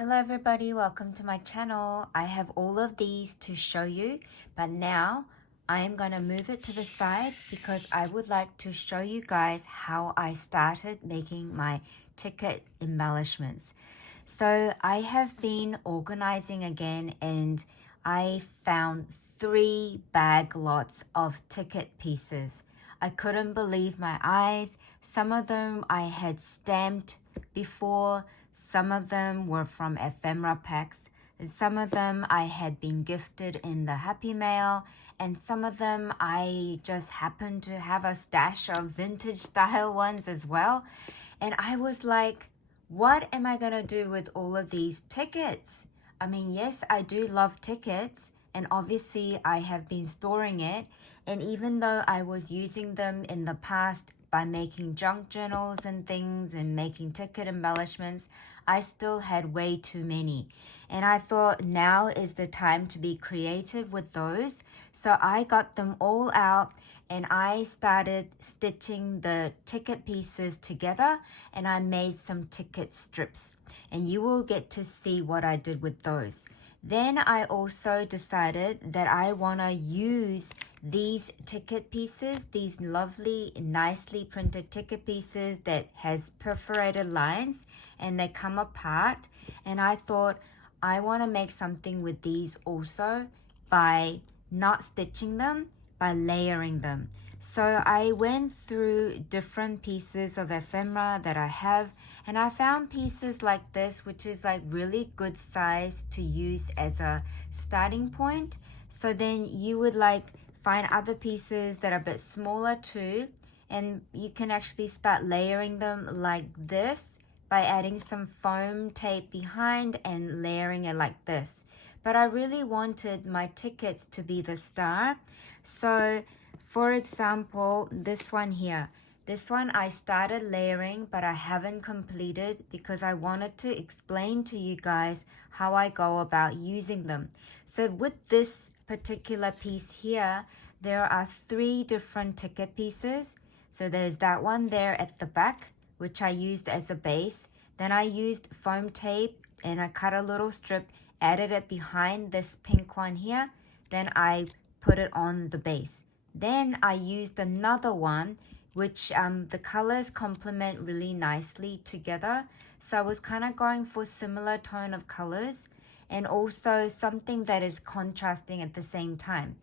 Hello everybody, welcome to my channel. I have all of these to show you, but now I am going to move it to the side because I would like to show you guys how I started making my ticket embellishments. So I have been organizing again and I found 3 bag lots of ticket pieces. I couldn't believe my eyes. Some of them I had stamped before. Some of them were from ephemera packs, and some of them I had been gifted in the Happy Mail, and some of them I just happened to have a stash of vintage style ones as well. And I was like, what am I gonna do with all of these tickets? I mean, yes, I do love tickets, and obviously I have been storing it, and even though I was using them in the past by making junk journals and things and making ticket embellishments, I still had way too many. And I thought now is the time to be creative with those. So I got them all out and I started stitching the ticket pieces together and I made some ticket strips. And you will get to see what I did with those. Then I also decided that I want to use these ticket pieces, these lovely, nicely printed ticket pieces that has perforated lines and they come apart. And I thought I want to make something with these also by not stitching them, by layering them. So I went through different pieces of ephemera that I have and I found pieces like this, which is like really good size to use as a starting point. So then you would like find other pieces that are a bit smaller too, and you can actually start layering them like this by adding some foam tape behind and layering it like this. But I really wanted my tickets to be the star. So for example, this one here. This one I started layering, but I haven't completed because I wanted to explain to you guys how I go about using them. So with this particular piece here, there are 3 different ticket pieces. So there's that one there at the back, which I used as a base. Then I used foam tape and I cut a little strip, added it behind this pink one here. Then I put it on the base. Then I used another one, which the colors complement really nicely together. So I was kind of going for similar tone of colors and also something that is contrasting at the same time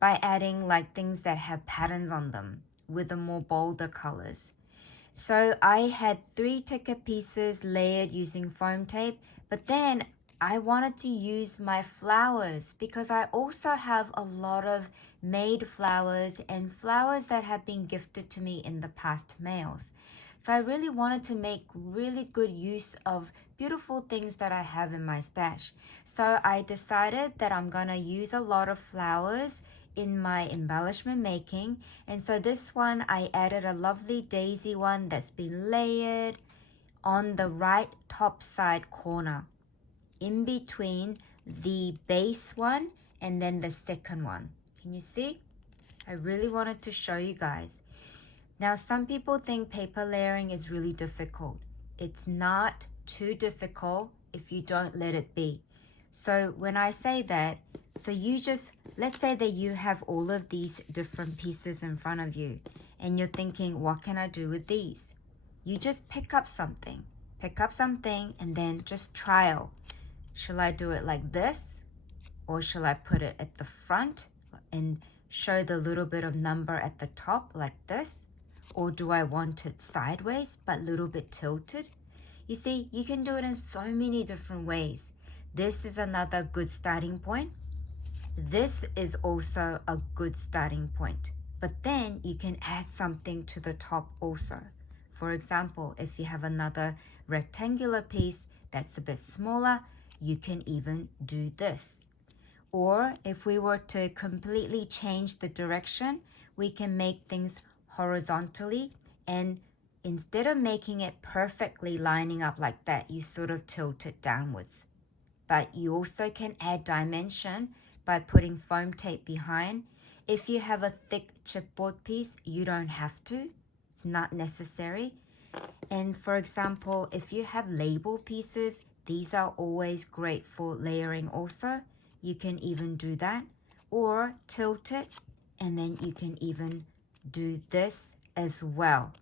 by adding like things that have patterns on them with the more bolder colors. So I had 3 ticket pieces layered using foam tape, but then I wanted to use my flowers because I also have a lot of made flowers and flowers that have been gifted to me in the past mails. So I really wanted to make really good use of beautiful things that I have in my stash. So I decided that I'm gonna use a lot of flowers in my embellishment making. And so this one, I added a lovely daisy one that's been layered on the right top side corner, in between the base one and then the second one. Can you see? I really wanted to show you guys. Now, some people think paper layering is really difficult. It's not too difficult if you don't let it be. So when I say that, so you just, let's say that you have all of these different pieces in front of you and you're thinking, what can I do with these? You just pick up something and then just trial. Shall I do it like this? Or shall I put it at the front and show the little bit of number at the top like this? Or do I want it sideways but a little bit tilted? You see, you can do it in so many different ways. This is another good starting point. This is also a good starting point. But then you can add something to the top also. For example, if you have another rectangular piece that's a bit smaller, you can even do this. Or if we were to completely change the direction, we can make things horizontally, and instead of making it perfectly lining up like that, you sort of tilt it downwards. But you also can add dimension by putting foam tape behind. If you have a thick chipboard piece, you don't have to. It's not necessary. And for example, if you have label pieces, These are always great for layering also. You can even do that, or tilt it, and then you can even do this as well.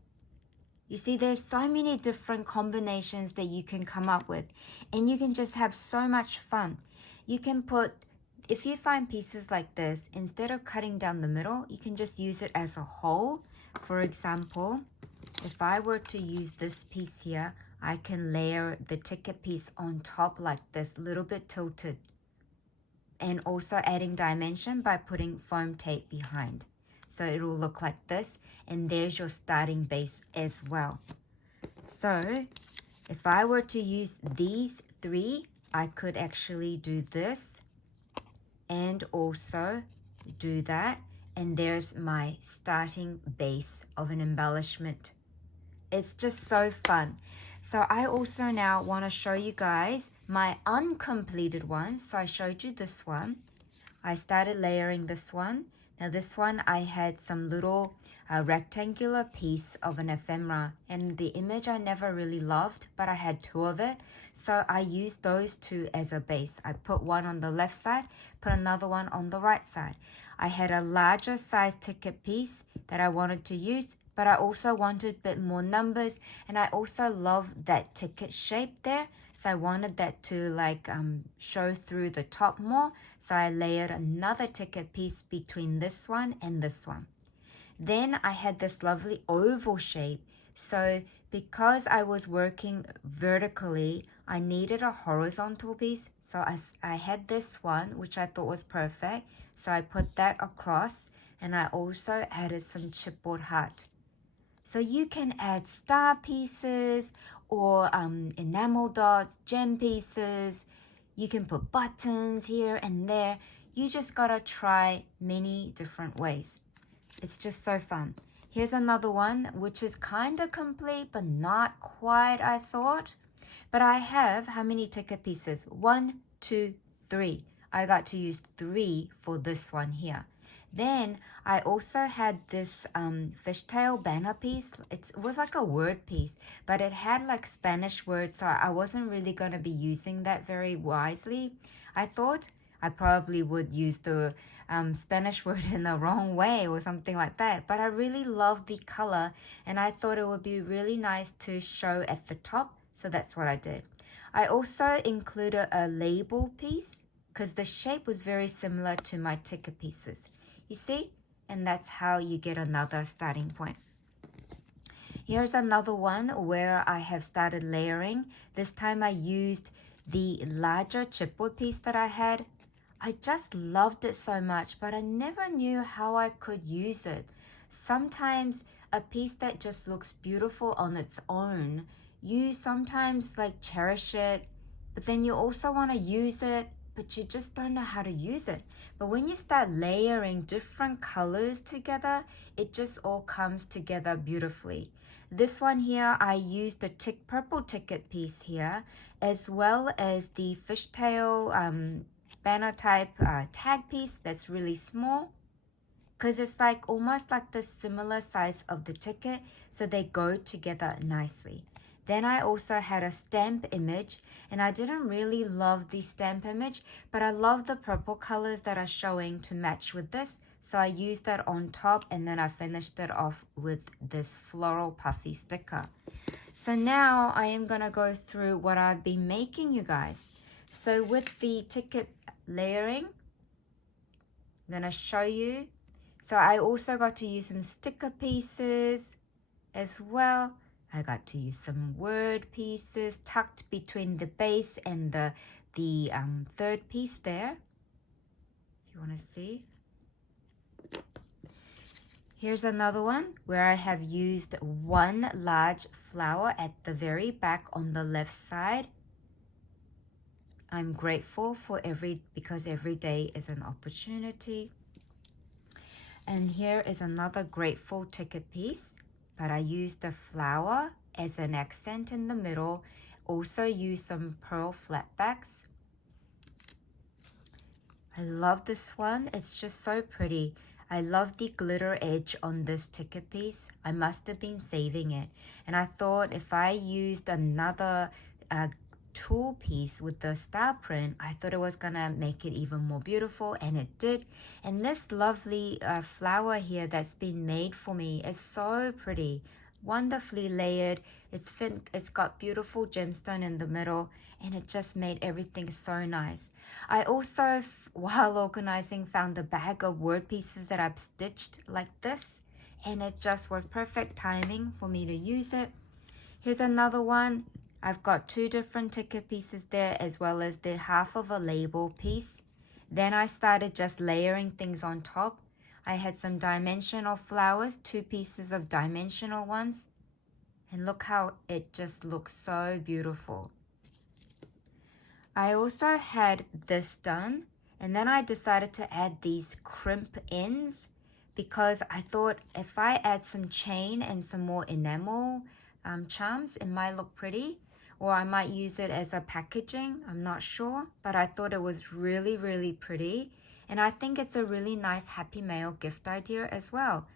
You see, there's so many different combinations that you can come up with, and you can just have so much fun. You can put, if you find pieces like this, instead of cutting down the middle, you can just use it as a whole. For example, if I were to use this piece here, I can layer the ticket piece on top like this, a little bit tilted, and also adding dimension by putting foam tape behind. So it will look like this, and there's your starting base as well. So if I were to use these three, I could actually do this and also do that, and there's my starting base of an embellishment. It's just so fun. So I also now want to show you guys my uncompleted one. So I showed you this one. I started layering this one. Now this one, I had some little rectangular piece of an ephemera, and the image I never really loved, but I had two of it. So I used those two as a base. I put one on the left side, put another one on the right side. I had a larger size ticket piece that I wanted to use, but I also wanted a bit more numbers, and I also love that ticket shape there. So I wanted that to like show through the top more. So I layered another ticket piece between this one and this one. Then I had this lovely oval shape. So because I was working vertically, I needed a horizontal piece. So I had this one, which I thought was perfect. So I put that across, and I also added some chipboard heart. So you can add star pieces or enamel dots, gem pieces. You can put buttons here and there. You just gotta try many different ways. It's just so fun. Here's another one, which is kind of complete, but not quite, I thought. But I have, how many ticket pieces? 1, 2, 3. I got to use 3 for this one here. Then I also had this fishtail banner piece. It was like a word piece, but it had like Spanish words, so I wasn't really going to be using that very wisely. I thought I probably would use the Spanish word in the wrong way or something like that, but I really love the color, and I thought it would be really nice to show at the top, so that's what I did. I also included a label piece because the shape was very similar to my ticket pieces. You see? And that's how you get another starting point. Here's another one where I have started layering. This time I used the larger chipboard piece that I had. I just loved it so much, but I never knew how I could use it. Sometimes a piece that just looks beautiful on its own, you sometimes like cherish it, but then you also want to use it, but you just don't know how to use it. But when you start layering different colors together, it just all comes together beautifully. This one here, I used the purple ticket piece here, as well as the fishtail banner type tag piece that's really small, because it's like almost like the similar size of the ticket, so they go together nicely. Then I also had a stamp image, and I didn't really love the stamp image, but I love the purple colors that are showing to match with this. So I used that on top, and then I finished it off with this floral puffy sticker. So now I am going to go through what I've been making, you guys. So with the ticket layering, I'm going to show you. So I also got to use some sticker pieces as well. I got to use some word pieces tucked between the base and the third piece there, if you want to see. Here's another one where I have used one large flower at the very back on the left side. I'm grateful for because every day is an opportunity. And here is another grateful ticket piece, but I used the flower as an accent in the middle. Also used some pearl flatbacks. I love this one. It's just so pretty. I love the glitter edge on this ticket piece. I must have been saving it. And I thought if I used another tulle piece with the star print, I thought it was gonna make it even more beautiful, and it did. And this lovely flower here that's been made for me is so pretty, wonderfully layered. It's got beautiful gemstone in the middle, and it just made everything so nice. I also, while organizing, found a bag of word pieces that I've stitched like this, and it just was perfect timing for me to use it. Here's another one. I've got 2 different ticket pieces there, as well as the half of a label piece. Then I started just layering things on top. I had some dimensional flowers, 2 pieces of dimensional ones. And look how it just looks so beautiful. I also had this done, and then I decided to add these crimp ends because I thought if I add some chain and some more enamel charms, it might look pretty, or I might use it as a packaging. I'm not sure, but I thought it was really, really pretty, and I think it's a really nice Happy Mail gift idea as well.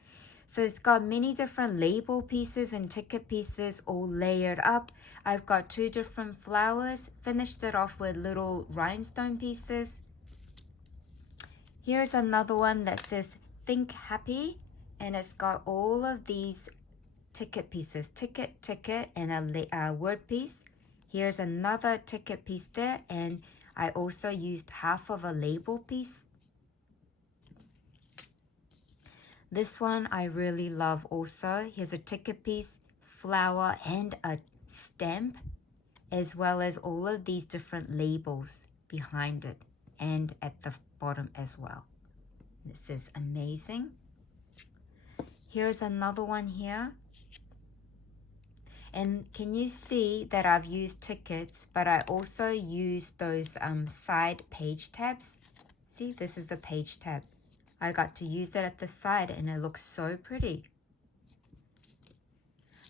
So it's got many different label pieces and ticket pieces all layered up. I've got 2 different flowers, finished it off with little rhinestone pieces. Here's another one that says Think Happy, and it's got all of these ticket pieces, ticket, and a word piece. Here's another ticket piece there, and I also used half of a label piece. This one I really love also. Here's a ticket piece, flower, and a stamp, as well as all of these different labels behind it and at the bottom as well. This is amazing. Here's another one here. And can you see that I've used tickets, but I also used those side page tabs. See, this is the page tab. I got to use it at the side, and it looks so pretty.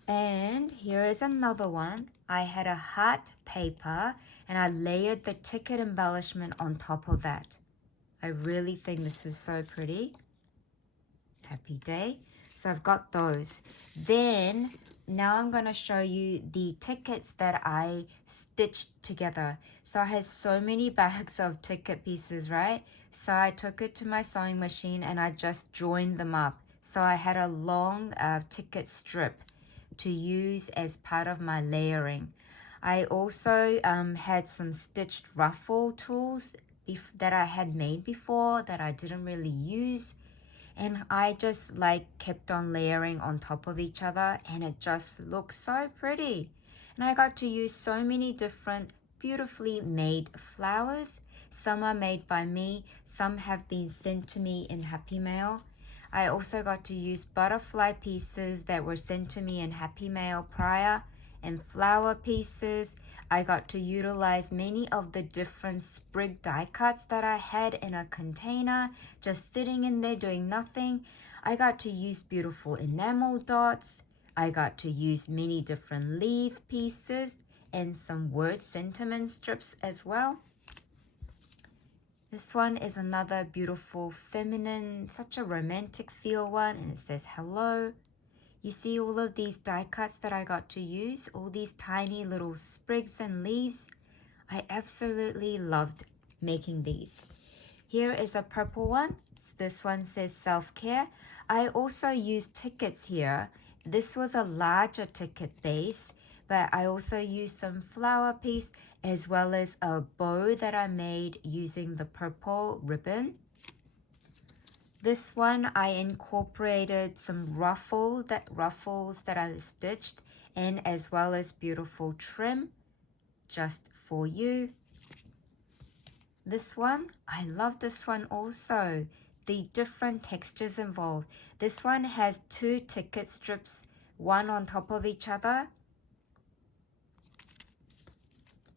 And here is another one. I had a heart paper, and I layered the ticket embellishment on top of that. I really think this is so pretty. Happy day. So I've got those. Then now I'm going to show you the tickets that I stitched together. So I had so many bags of ticket pieces, right? So I took it to my sewing machine and I just joined them up. So I had a long ticket strip to use as part of my layering. I also had some stitched ruffle tools that I had made before that I didn't really use. And I just kept on layering on top of each other, and it just looks so pretty. And I got to use so many different beautifully made flowers. Some are made by me, some have been sent to me in Happy Mail. I also got to use butterfly pieces that were sent to me in Happy Mail prior, and flower pieces. I got to utilize many of the different sprig die cuts that I had in a container, just sitting in there doing nothing. I got to use beautiful enamel dots. I got to use many different leaf pieces and some word sentiment strips as well. This one is another beautiful feminine, such a romantic feel one, and it says hello. You see all of these die cuts that I got to use, all these tiny little sprigs and leaves. I absolutely loved making these. Here is a purple one. This one says self-care. I also used tickets here. This was a larger ticket base, but I also used some flower piece as well as a bow that I made using the purple ribbon. This one I incorporated some ruffles that I stitched, and as well as beautiful trim just for you. This one, I love this one also. The different textures involved. This one has 2 ticket strips, one on top of each other.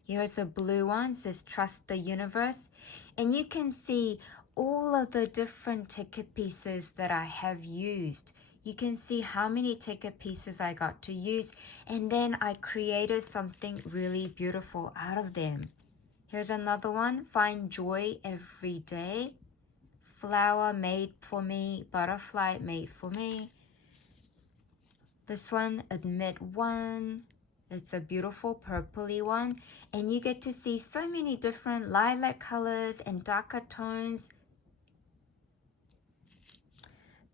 Here's a blue one, it says Trust the Universe. And you can see all of the different ticket pieces that I have used. You can see how many ticket pieces I got to use, and then I created something really beautiful out of them. Here's another one, Find Joy Every Day. Flower made for me, butterfly made for me. This one, Admit One. It's a beautiful purpley one, and you get to see so many different lilac colors and darker tones.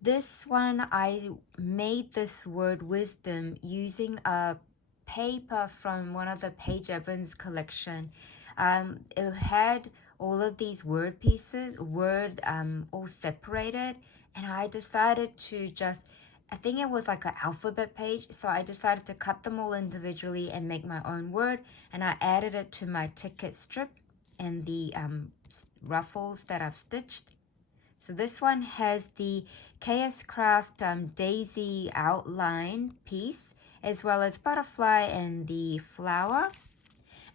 This one, I made this word wisdom using a paper from one of the Paige Evans collection. It had all of these word pieces, all separated, and I decided to just, I think it was like an alphabet page, so I decided to cut them all individually and make my own word, and I added it to my ticket strip and the ruffles that I've stitched. So this one has the KS Craft daisy outline piece, as well as butterfly and the flower.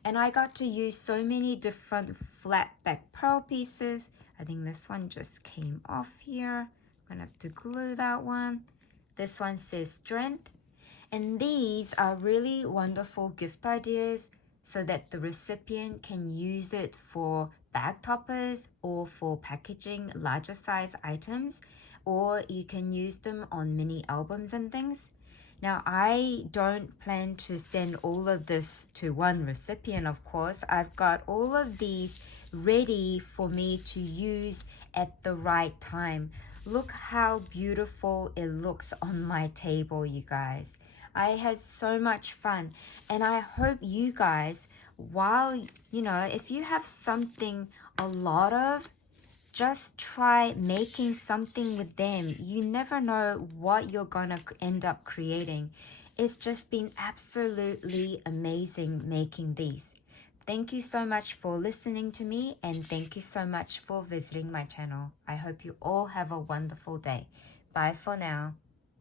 And I got to use so many different flat back pearl pieces. I think this one just came off here. I'm gonna have to glue that one. This one says strength. And these are really wonderful gift ideas so that the recipient can use it for bag toppers or for packaging larger size items, or you can use them on mini albums and things. Now, I don't plan to send all of this to one recipient, of course. I've got all of these ready for me to use at the right time. Look how beautiful it looks on my table, you guys. I had so much fun, and I hope you guys, while, if you have something a lot of, just try making something with them. You never know what you're gonna end up creating. It's just been absolutely amazing making these. Thank you so much for listening to me, and thank you so much for visiting my channel. I hope you all have a wonderful day. Bye for now.